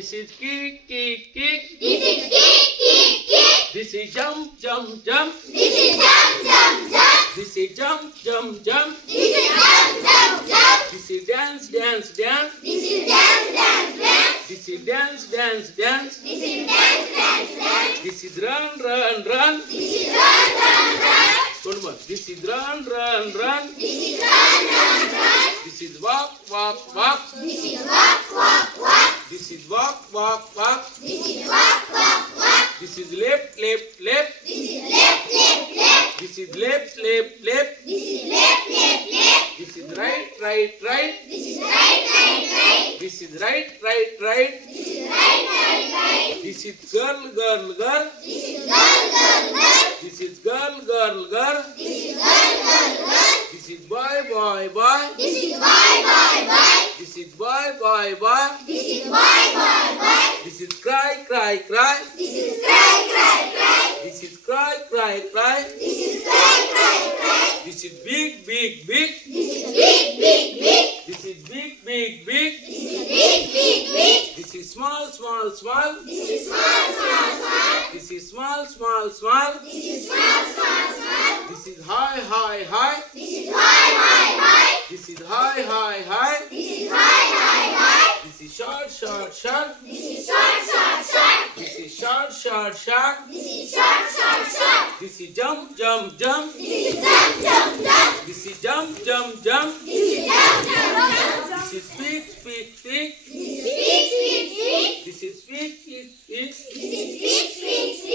This is kick, kick, kick. This is kick, kick, kick. This is jump, jump, jump. This is jump, jump, jump. This is jump, jump, jump. This is jump, jump, jump. This is dance, dance, dance. This is dance, dance, dance. This is dance, dance, dance. This is dance, dance, dance. This is run, run, run. This is run, run, run. One more. This is run, run, run. This is run, run, run. This is walk, walk, walk. This is walk, walk, walk. This is walk, walk, walk. This is walk, walk, walk. This is left, left, left. This is left, left, left. This is left, left, left. This is left, left, left. This is right, right, right. This is right, right, right. This is right, right, right. This is right, right, right. This is girl, girl, girl. This is girl, girl, girl. This is girl, girl, girl. This is girl, girl, girl. This is boy, boy, boy. This is boy, boy, boy. This is boy, boy, boy. This is boy, boy, boy. This is cry, cry, cry. This is cry, cry, cry. This is cry, cry, cry. This is cry, cry, cry. This is big, big, big. This is big, big, big. This is big, big, big. This is big, big, big. This is small, small, small. This is small, small, small. This is small, small, small. This is small, small, small. This is high, high, high. This is high, high, high. This is high, high, high. This is high, high, high. This is short, short, short. This is short, short, short. This is short, short, short. This is short, short, short. This is jump, jump, jump. This is jump, jump, jump. This is jump, jump, jump. This is jump, jump, jump. This is speak, speak, speak. This is speak, speak, speak. This is speak, speak, speak. This is speak, speak, speak.